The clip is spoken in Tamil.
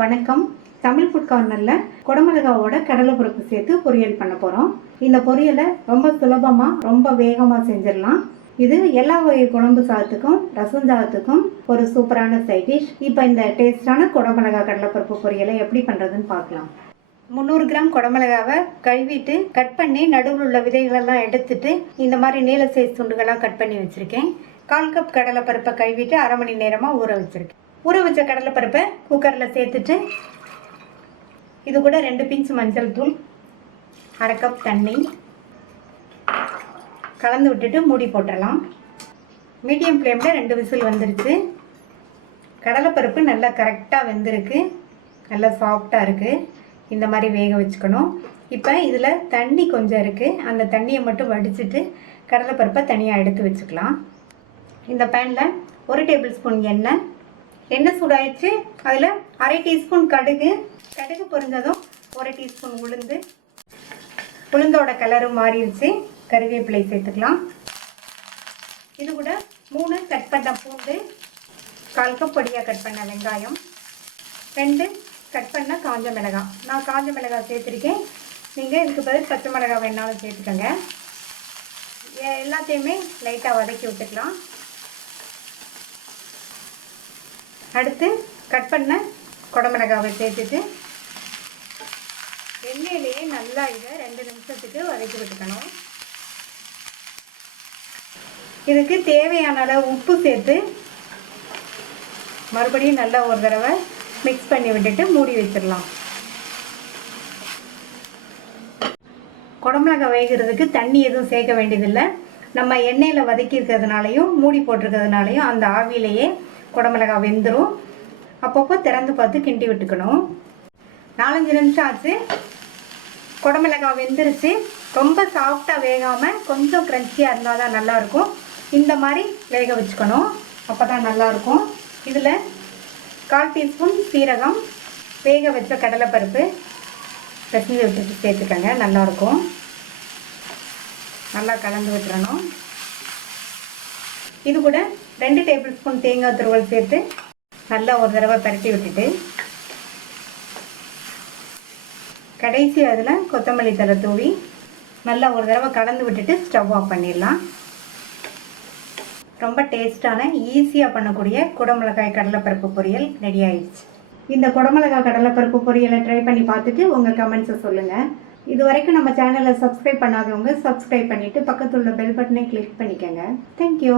வணக்கம். தமிழ் ஃபுட் கார்னரில் குடமிளகாவோட கடலைப்பருப்பு சேர்த்து பொரியல் பண்ண போகிறோம். இந்த பொரியலை ரொம்ப சுலபமாக ரொம்ப வேகமாக செஞ்சிடலாம். இது எல்லா வகை குழம்பு சாதத்துக்கும் ரசம் சாதத்துக்கும் ஒரு சூப்பரான சைட் டிஷ். இப்போ இந்த டேஸ்டான குடமிளகா கடலைப்பருப்பு பொரியலை எப்படி பண்ணுறதுன்னு பார்க்கலாம். 300 கிராம் குடமிளகாவை கழுவிட்டு கட் பண்ணி நடுவில் உள்ள விதைகளெல்லாம் எடுத்துட்டு இந்த மாதிரி நீல சைஸ் துண்டுகளாக கட் பண்ணி வச்சுருக்கேன். 1/4 கப் கடலைப்பருப்பை கழுவிட்டு அரை மணி நேரமாக ஊற வச்சுருக்கேன். ஊற வச்ச கடலைப்பருப்பை குக்கரில் சேர்த்துட்டு இது கூட 2 பிஞ்ச் மஞ்சள் தூள், 1/2 கப் தண்ணி கலந்து விட்டுட்டு மூடி போட்டுடலாம். மீடியம் ஃப்ளேமில் 2 விசில் வந்துருச்சு. கடலைப்பருப்பு நல்லா கரெக்டாக வெந்திருக்கு, நல்லா சாஃப்டாக இருக்குது. இந்த மாதிரி வேக வச்சுக்கணும். இப்போ இதில் தண்ணி கொஞ்சம் இருக்குது, அந்த தண்ணியை மட்டும் வடிச்சிட்டு கடலைப்பருப்பை தனியாக எடுத்து வச்சுக்கலாம். இந்த பேனில் 1 டேபிள் ஸ்பூன் எண்ணெய் சூடாயிடுச்சு. அதில் 1/2 டீஸ்பூன் கடுகு பொரிஞ்சதும் 1 டீஸ்பூன் உளுந்தோட கலரு மாறிடுச்சு. கருவேப்பிலை சேர்த்துக்கலாம். இது கூட 3 கட் பண்ண பூண்டு, 1/4 கப் பொடியாக கட் பண்ண வெங்காயம், 2 கட் பண்ண காஞ்ச மிளகாய். நான் காஞ்ச மிளகாய் சேர்த்துருக்கேன், நீங்கள் இதுக்கு பதில் பச்சை மிளகாய் வேணாலும் சேர்த்துக்கோங்க. எல்லாத்தையுமே லைட்டாக வதக்கி விட்டுக்கலாம். அடுத்து கட் பண்ண குடமிளகாவை சேர்த்துட்டு எண்ணெயிலேயே நல்லா இதை 2 நிமிஷத்துக்கு வதக்கி விட்டுக்கணும். இதுக்கு தேவையான அளவு உப்பு சேர்த்து மறுபடியும் நல்லா ஒரு தடவை மிக்ஸ் பண்ணி விட்டுட்டு மூடி வச்சிடலாம். குடமிளகாய் வேகிறதுக்கு தண்ணி எதுவும் சேர்க்க வேண்டியதில்லை. நம்ம எண்ணெயில் வதக்கி இருக்கிறதுனாலையும் மூடி போட்டிருக்கிறதுனாலையும் அந்த ஆவியிலேயே குடமிளகாய் வெந்துடும். அப்பப்போ திறந்து பார்த்து கிண்டி விட்டுக்கணும். 4-5 நிமிஷம் ஆச்சு. குடமிளகாய் வெந்துருச்சு. ரொம்ப சாஃப்டாக வேகாமல் கொஞ்சம் க்ரன்ச்சியாக இருந்தால் தான் நல்லாயிருக்கும். இந்த மாதிரி வேக வச்சுக்கணும், அப்போ தான் நல்லாயிருக்கும். இதில் 1/4 டீஸ்பூன் சீரகம், வேக வச்ச கடலைப்பருப்பு பிசைஞ்சு விட்டுட்டு சேர்த்துக்கங்க, நல்லாயிருக்கும். நல்லா கலந்து விட்டுறணும். இது கூட 2 டேபிள் ஸ்பூன் தேங்காய் துருவல் சேர்த்து நல்லா ஒரு தடவை பரட்டி விட்டுட்டு கடைசி அதில் கொத்தமல்லி தழை தூவி நல்லா ஒரு தடவை கலந்து விட்டுட்டு ஸ்டவ் ஆஃப் பண்ணிடலாம். ரொம்ப டேஸ்டான ஈஸியாக பண்ணக்கூடிய குடமிளகாய் கடலைப்பருப்பு பொரியல் ரெடி ஆயிடுச்சு. இந்த குடமிளகாய் கடலைப்பருப்பு பொரியலை ட்ரை பண்ணி பார்த்துட்டு உங்கள் கமெண்ட்ஸை சொல்லுங்கள். இது வரைக்கும் நம்ம சேனலை சப்ஸ்கிரைப் பண்ணாதவங்க சப்ஸ்கிரைப் பண்ணிவிட்டு பக்கத்தில் உள்ள பெல் பட்டனை கிளிக் பண்ணிக்கோங்க. தேங்க்யூ.